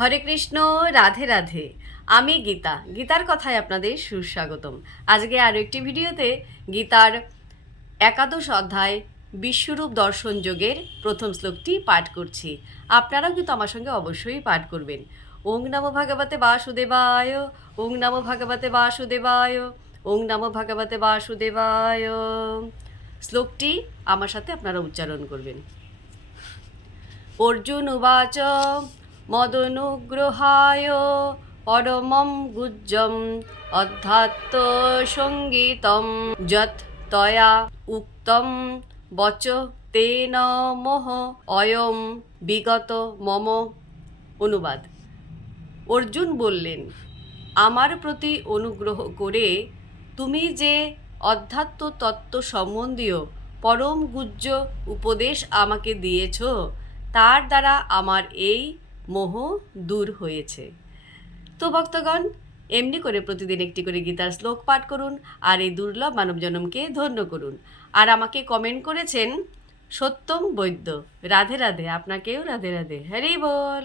হরে কৃষ্ণ, রাধে রাধে। আমি গীতার কথায় আপনাদের সুস্বাগতম। আজকে আরও একটি ভিডিওতে গীতার একাদশ অধ্যায় বিশ্বরূপ দর্শন যোগের প্রথম শ্লোকটি পাঠ করছি। আপনারাও কিন্তু আমার সঙ্গে অবশ্যই পাঠ করবেন। ওং নমো ভগবতে বাসুদেবায়, ওং নমো ভগবতে বাসুদেবায়, ওং নমো ভগবতে বাসুদেবায়। শ্লোকটি আমার সাথে আপনারা উচ্চারণ করবেন। অর্জুন উবাচ মদনুগ্রহায় পরমং গুহ্যম অধ্যাত্ম সঙ্গীতম যৎ তয়া উক্তম বচ তেন মোহ অয়ম বিগত মম। অনুবাদ: অর্জুন বললেন, আমার প্রতি অনুগ্রহ করে তুমি যে অধ্যাত্ম তত্ত্ব সম্বন্ধীয় পরম গুহ্য উপদেশ আমাকে দিয়েছ, তার দ্বারা আমার এই মোহ দূর হয়েছে। তো ভক্তগণ, এমনি করে প্রতিদিন একটি করে গীতার শ্লোক পাঠ করুন আর এই দুর্লভ মানবজনমকে ধন্য করুন। আর আমাকে কমেন্ট করেছেন সত্যম বৈদ্য। রাধে রাধে, আপনাকেও রাধে রাধে। হরি বল।